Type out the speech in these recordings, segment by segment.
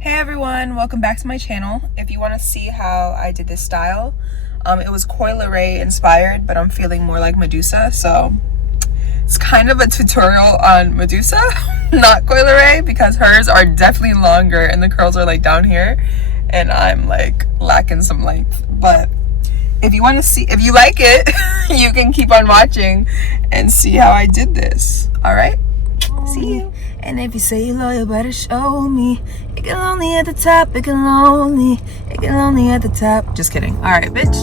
Hey everyone, welcome back to my channel. If you want to see how I did this style, it was Leray inspired, but I'm feeling more like Medusa, so it's kind of a tutorial on Medusa, not Leray, because hers are definitely longer and the curls are like down here, and I'm like lacking some length. But if you want to see, if you like it, you can keep on watching and see how I did this. All right, see you. And if you say you're loyal, better show me. It get lonely at the top, it get lonely at the top. Just kidding. All right, bitch.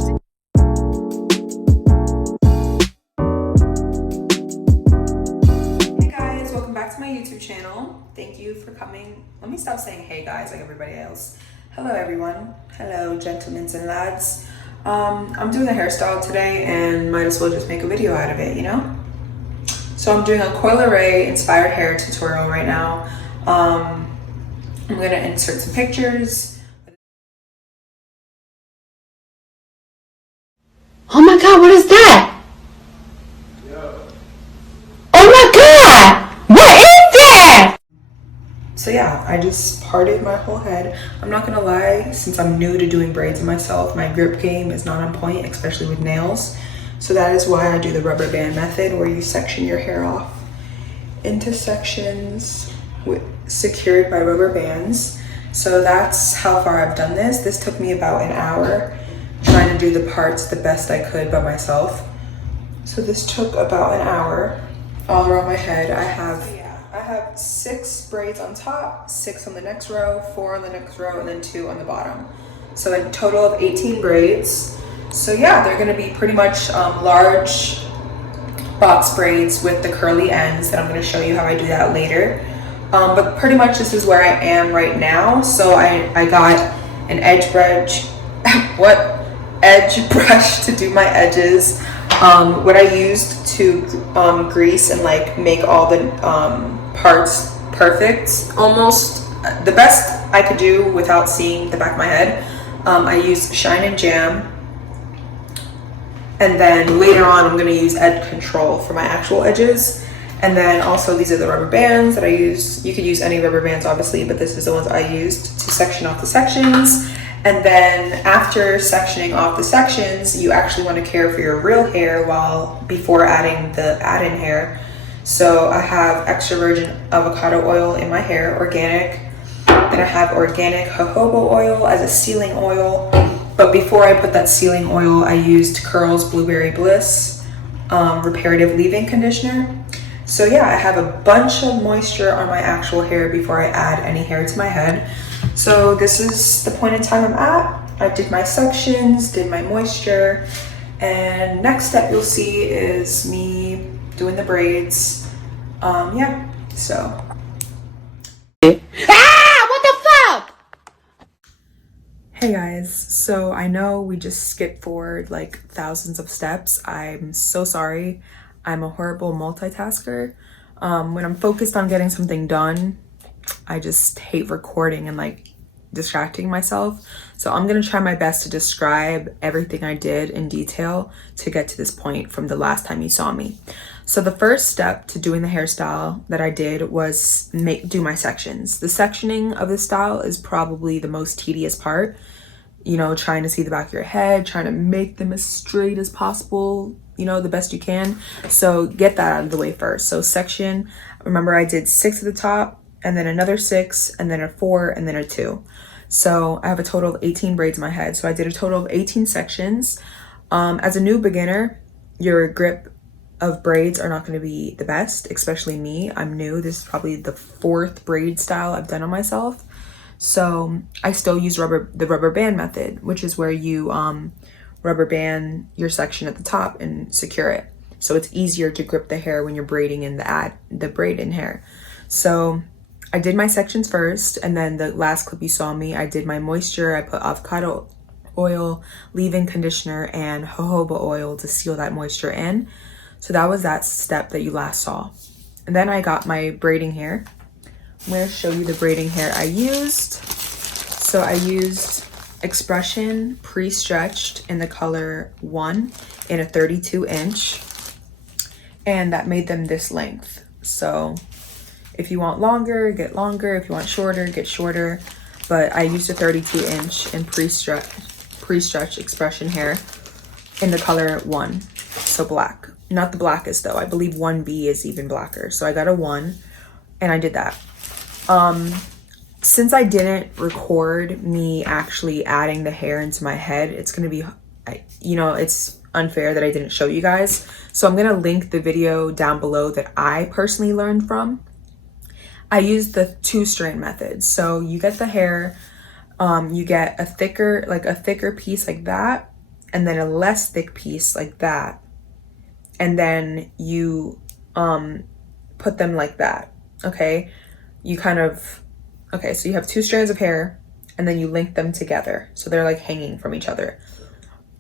Hey guys, welcome back to my YouTube channel. Thank you for coming. Let me stop saying hey guys like everybody else. Hello everyone. Hello gentlemen and lads. I'm doing a hairstyle today and might as well just make a video out of it, you know? So I'm doing a Leray inspired hair tutorial right now. I'm gonna insert some pictures. Oh my god, what is that? Yo. Oh my god! What is that? So yeah, I just parted my whole head. I'm not gonna lie, since I'm new to doing braids myself, my grip game is not on point, especially with nails. So that is why I do the rubber band method, where you section your hair off into sections secured by rubber bands. So that's how far I've done this. This took me about an hour trying to do the parts the best I could by myself. So this took about an hour all around my head. I have 6 braids on top, 6 on the next row, 4 on the next row, and then 2 on the bottom. So a total of 18 braids. So yeah, they're gonna be pretty much large box braids with the curly ends, and I'm gonna show you how I do that later. But pretty much this is where I am right now. So I got an edge brush, edge brush to do my edges. What I used to grease and like make all the parts perfect, almost the best I could do without seeing the back of my head. I used Shine and Jam. And then later on, I'm gonna use Edge Control for my actual edges. And then also these are the rubber bands that I use. You could use any rubber bands obviously, but this is the ones I used to section off the sections. And then after sectioning off the sections, you actually wanna care for your real hair before adding the add-in hair. So I have extra virgin avocado oil in my hair, organic. Then I have organic jojoba oil as a sealing oil. But before I put that sealing oil, I used Curl's Blueberry Bliss reparative leave-in conditioner. So yeah, I have a bunch of moisture on my actual hair before I add any hair to my head. So this is the point in time I'm at. I did my sections, did my moisture, and next step you'll see is me doing the braids. Yeah, so. Hey guys, so I know we just skipped forward like thousands of steps. I'm so sorry. I'm a horrible multitasker. When I'm focused on getting something done, I just hate recording and like distracting myself. So I'm gonna try my best to describe everything I did in detail to get to this point from the last time you saw me. So the first step to doing the hairstyle that I did was do my sections. The sectioning of the style is probably the most tedious part. You know, trying to see the back of your head, trying to make them as straight as possible, you know, the best you can. So get that out of the way first. So section, remember I did 6 at the top, and then another 6, and then a 4, and then a 2. So I have a total of 18 braids in my head. So I did a total of 18 sections. As a new beginner, your grip of braids are not going to be the best, especially me. I'm new. This is probably the 4th braid style I've done on myself. So I still use the rubber band method, which is where you rubber band your section at the top and secure it. So it's easier to grip the hair when you're braiding in the braid-in hair. So I did my sections first, and then the last clip you saw me, I did my moisture. I put avocado oil, leave-in conditioner, and jojoba oil to seal that moisture in. So that was that step that you last saw. And then I got my braiding hair. I'm going to show you the braiding hair I used. So I used Expression pre-stretched in the color 1 in a 32-inch, and that made them this length. So if you want longer, get longer. If you want shorter, get shorter. but I used a 32-inch and pre-stretch expression hair in the color 1, so black. Not the blackest though, I believe 1B is even blacker. So I got a 1 and I did that. Since I didn't record me actually adding the hair into my head, it's gonna be, you know, it's unfair that I didn't show you guys. So I'm gonna link the video down below that I personally learned from. I used the 2 strand methods. So you get the hair, you get a thicker piece like that, and then a less thick piece like that. And then you put them like that, okay? You kind of, okay, so you have 2 strands of hair and then you link them together. So they're like hanging from each other.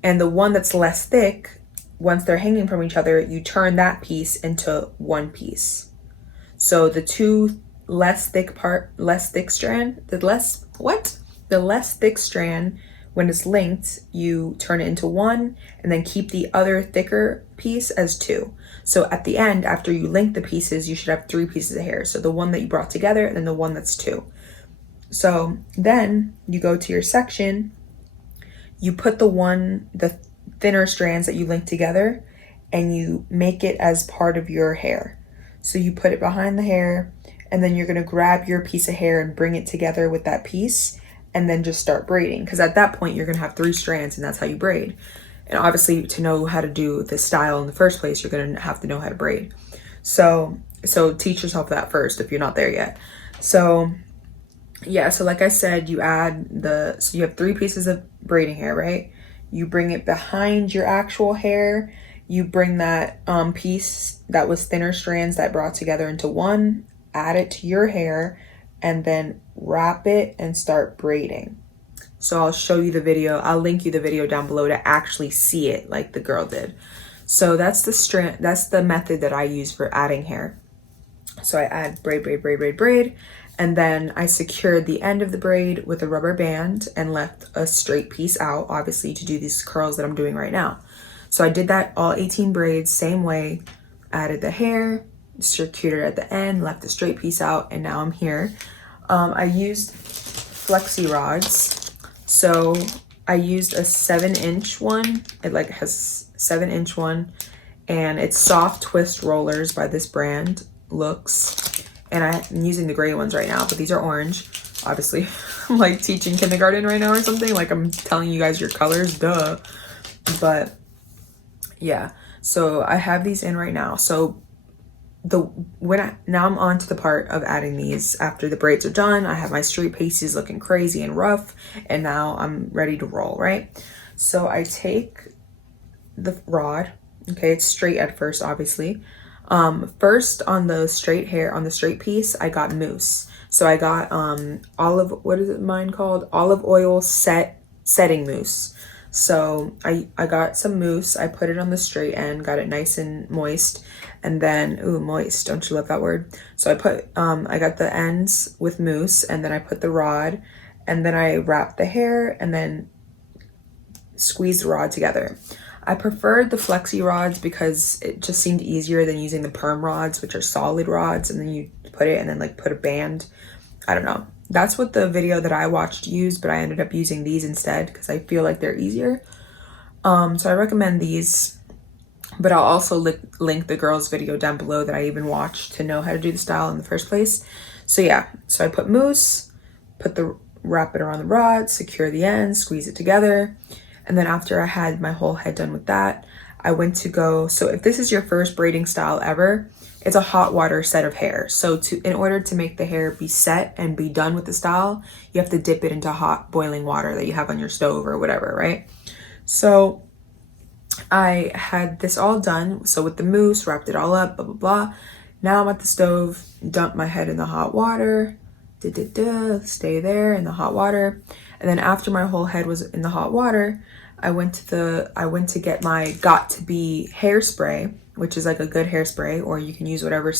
And the one that's less thick, once they're hanging from each other, you turn that piece into one piece. So the 2 less thick strand, the less thick strand, when it's linked, you turn it into 1 and then keep the other thicker piece as 2. So at the end, after you link the pieces, you should have 3 pieces of hair. So the one that you brought together and then the one that's 2. So then you go to your section, you put the thinner strands that you link together and you make it as part of your hair. So you put it behind the hair and then you're gonna grab your piece of hair and bring it together with that piece and then just start braiding. Because at that point, you're gonna have 3 strands and that's how you braid. And obviously to know how to do the style in the first place, you're gonna have to know how to braid. So teach yourself that first if you're not there yet. So yeah, so like I said, you add so you have 3 pieces of braiding hair, right? You bring it behind your actual hair. You bring that piece that was thinner strands that brought together into 1, add it to your hair, and then wrap it and start braiding. So I'll show you the video. I'll link you the video down below to actually see it like the girl did. So that's the method that I use for adding hair. So I add braid, and then I secured the end of the braid with a rubber band and left a straight piece out, obviously, to do these curls that I'm doing right now. So I did that all 18 braids, same way, added the hair, secured it at the end, left the straight piece out, and now I'm here. I used Flexi Rods. So I used a 7-inch one. It like has 7-inch one, and it's soft twist rollers by this brand, Looks. And I'm using the gray ones right now, but these are orange, obviously. I'm like teaching kindergarten right now or something. Like I'm telling you guys your colors, duh. But yeah, so I have these in right now. So now I'm on to the part of adding these after the braids are done. I have my straight pieces looking crazy and rough, and now I'm ready to roll, right? So I take the rod, okay, it's straight at first, obviously. First on the straight hair, on the straight piece, I got mousse. So I got what is it mine called? Olive oil setting mousse. So I got some mousse, I put it on the straight end, got it nice and moist, and then, ooh, moist, don't you love that word? So I got the ends with mousse, and then I put the rod, and then I wrapped the hair, and then squeezed the rod together. I preferred the Flexi Rods because it just seemed easier than using the perm rods, which are solid rods, and then you put it and then like put a band. I don't know. That's what the video that I watched used, but I ended up using these instead because I feel like they're easier. So I recommend these, but I'll also link the girl's video down below that I even watched to know how to do the style in the first place. So yeah, so I put mousse, wrap it around the rod, secure the ends, squeeze it together. And then after I had my whole head done with that, I went to go, so if this is your first braiding style ever, it's a hot water set of hair. So in order to make the hair be set and be done with the style, you have to dip it into hot boiling water that you have on your stove or whatever, right? So I had this all done. So with the mousse, wrapped it all up, blah, blah, blah. Now I'm at the stove, dump my head in the hot water, stay there in the hot water. And then after my whole head was in the hot water, I went to get my Got To Be hairspray, which is like a good hairspray, or you can use whatever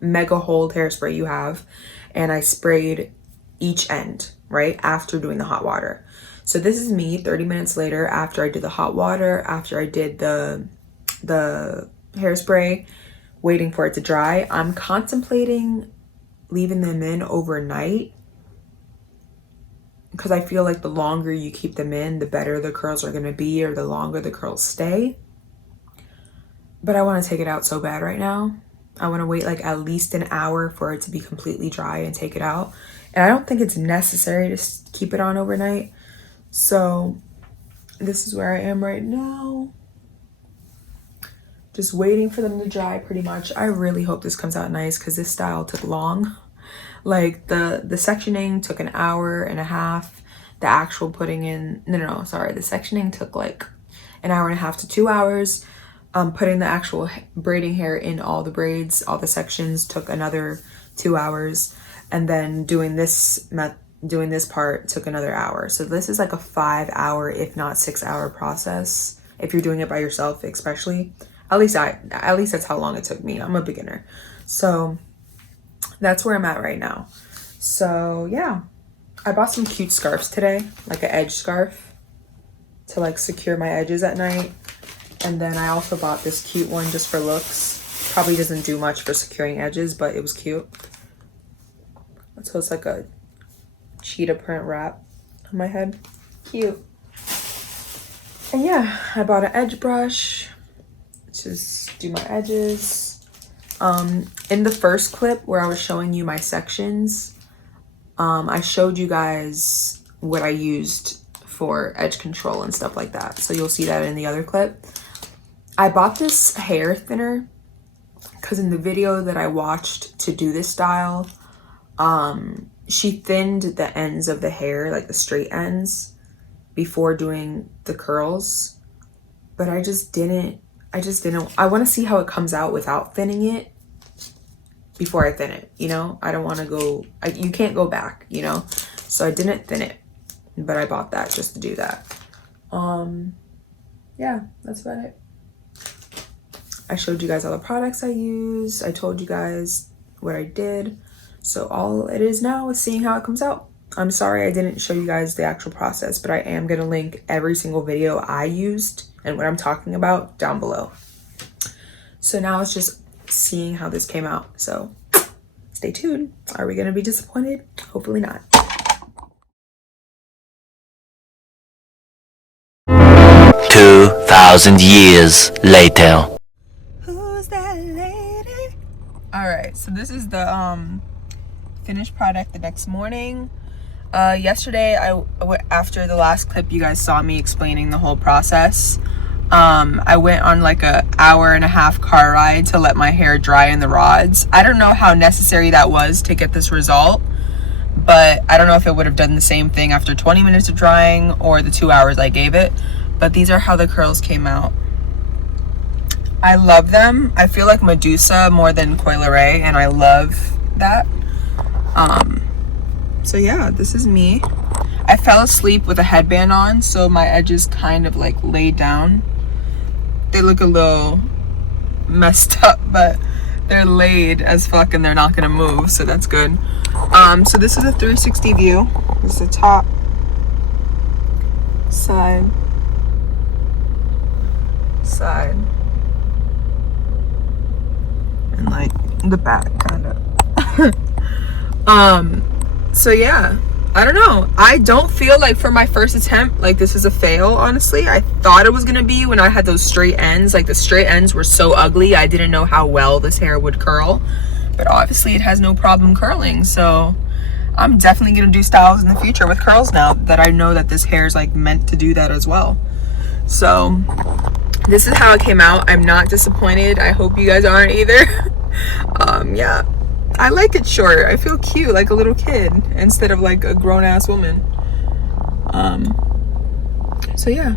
mega hold hairspray you have. And I sprayed each end, right, after doing the hot water. So this is me 30 minutes later after I did the hot water, after I did the hairspray, waiting for it to dry. I'm contemplating leaving them in overnight because I feel like the longer you keep them in, the better the curls are going to be, or the longer the curls stay. But I want to take it out so bad right now. I want to wait like at least an hour for it to be completely dry and take it out. And I don't think it's necessary to keep it on overnight. So this is where I am right now. Just waiting for them to dry pretty much. I really hope this comes out nice because this style took long. Like the sectioning took an hour and a half. The actual putting in, no, sorry. The sectioning took like an hour and a half to 2 hours. Putting the actual braiding hair in all the braids, all the sections took another 2 hours. And then doing this part took another hour. So this is like a 5 hour, if not 6 hour process. If you're doing it by yourself, especially. At least that's how long it took me. I'm a beginner. So that's where I'm at right now. So yeah, I bought some cute scarves today, like an edge scarf to like secure my edges at night. And then I also bought this cute one just for looks. Probably doesn't do much for securing edges, but it was cute. So it's like a cheetah print wrap on my head. Cute. And yeah, I bought an edge brush. Just do my edges. In the first clip where I was showing you my sections, I showed you guys what I used for edge control and stuff like that. So you'll see that in the other clip. I bought this hair thinner because in the video that I watched to do this style, she thinned the ends of the hair, like the straight ends, before doing the curls. But I want to see how it comes out without thinning it before I thin it, you know? I don't want to go, you can't go back, you know? So I didn't thin it, but I bought that just to do that. Yeah, that's about it. I showed you guys all the products I use. I told you guys what I did. So all it is now is seeing how it comes out. I'm sorry I didn't show you guys the actual process, but I am going to link every single video I used and what I'm talking about down below. So now it's just seeing how this came out. So stay tuned. Are we going to be disappointed? Hopefully not. 2,000 years later. Who's that lady? All right, so this is the finished product the next morning. Yesterday, after the last clip you guys saw me explaining the whole process, I went on like a hour-and-a-half car ride to let my hair dry in the rods. I don't know how necessary that was to get this result, but I don't know if it would have done the same thing after 20 minutes of drying or the 2 hours I gave it. But these are how the curls came out. I love them. I feel like Medusa more than Leray, and I love that. So yeah, this is me. I fell asleep with a headband on, so my edges kind of like laid down. They look a little messed up, but they're laid as fuck and they're not gonna move, so that's good. So this is a 360 view. This is the top, side, and like the back kind of. So yeah, I don't know. I don't feel like for my first attempt, like this is a fail, honestly. I thought it was gonna be when I had those straight ends. Like the straight ends were so ugly, I didn't know how well this hair would curl. But obviously it has no problem curling, so I'm definitely gonna do styles in the future with curls now that I know that this hair is like meant to do that as well. So this is how it came out. I'm not disappointed. I hope you guys aren't either. Yeah, I like it short. I feel cute, like a little kid instead of like a grown-ass woman. So yeah.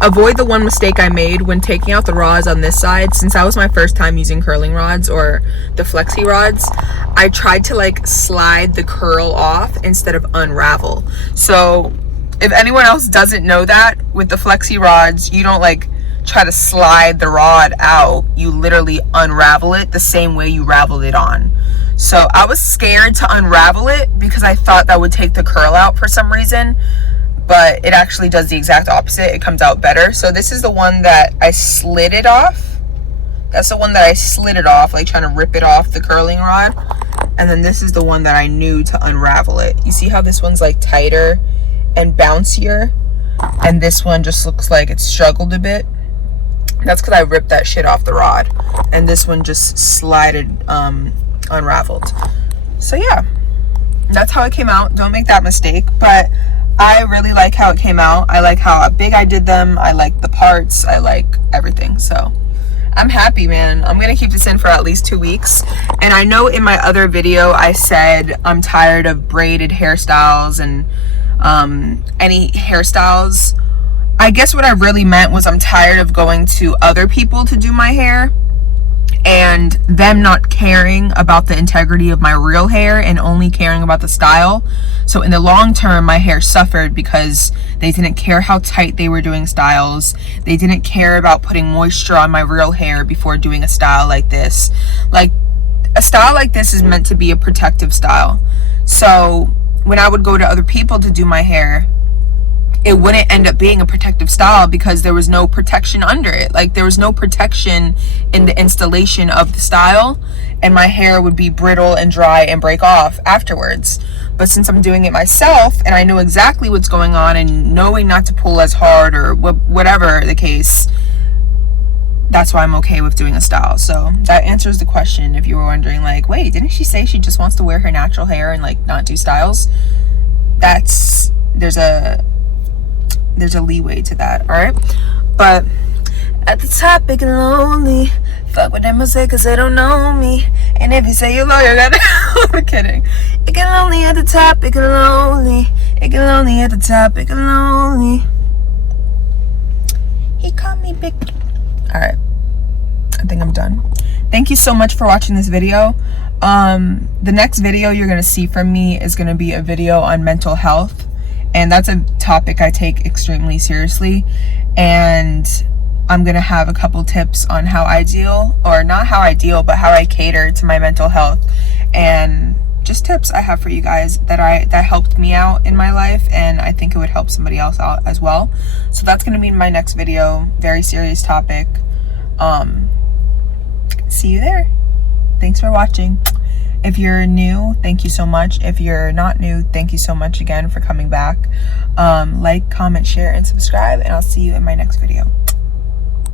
Avoid the one mistake I made when taking out the rods on this side. Since that was my first time using curling rods or the Flexi Rods, I tried to like slide the curl off instead of unravel. So if anyone else doesn't know that, with the Flexi Rods, you don't like try to slide the rod out. You literally unravel it the same way you raveled it on. So I was scared to unravel it because I thought that would take the curl out for some reason, but it actually does the exact opposite. It comes out better. So this is the one that I slid it off. That's the one that I slid it off, like trying to rip it off the curling rod. and then this is the one that I knew to unravel it. You see how this one's like tighter and bouncier, and this one just looks like it struggled a bit? That's because I ripped that shit off the rod, and this one just slided, unraveled. So yeah, that's how it came out. Don't make that mistake. But I really like how it came out. I like how big I did them. I like the parts. I like everything. So I'm happy, man. I'm gonna keep this in for at least 2 weeks. And I know in my other video I said I'm tired of braided hairstyles and any hairstyles. I guess what I really meant was I'm tired of going to other people to do my hair and them not caring about the integrity of my real hair and only caring about the style. So in the long term, my hair suffered because they didn't care how tight they were doing styles. They didn't care about putting moisture on my real hair before doing a style like this. Like, a style like this is meant to be a protective style. So when I would go to other people to do my hair, it wouldn't end up being a protective style because there was no protection under it. Like, there was no protection in the installation of the style, and my hair would be brittle and dry and break off afterwards. But since I'm doing it myself and I know exactly what's going on and knowing not to pull as hard or whatever the case, that's why I'm okay with doing a style. So that answers the question if you were wondering, like, wait, didn't she say she just wants to wear her natural hair and like not do styles? There's a leeway to that, all right? But at the top, it get lonely. Fuck what them say, cause they don't know me. And if you say you're loyal, I'm kidding. It get lonely at the top, it get lonely. It get lonely at the top, it get lonely. He called me big. All right, I think I'm done. Thank you so much for watching this video. The next video you're gonna see from me is gonna be a video on mental health. And that's a topic I take extremely seriously. And I'm going to have a couple tips on how I deal, or not how I deal, but how I cater to my mental health. And just tips I have for you guys that helped me out in my life. And I think it would help somebody else out as well. So that's going to be my next video. Very serious topic. See you there. Thanks for watching. If you're new, thank you so much. If you're not new, thank you so much again for coming back. Like, comment, share, and subscribe, and I'll see you in my next video.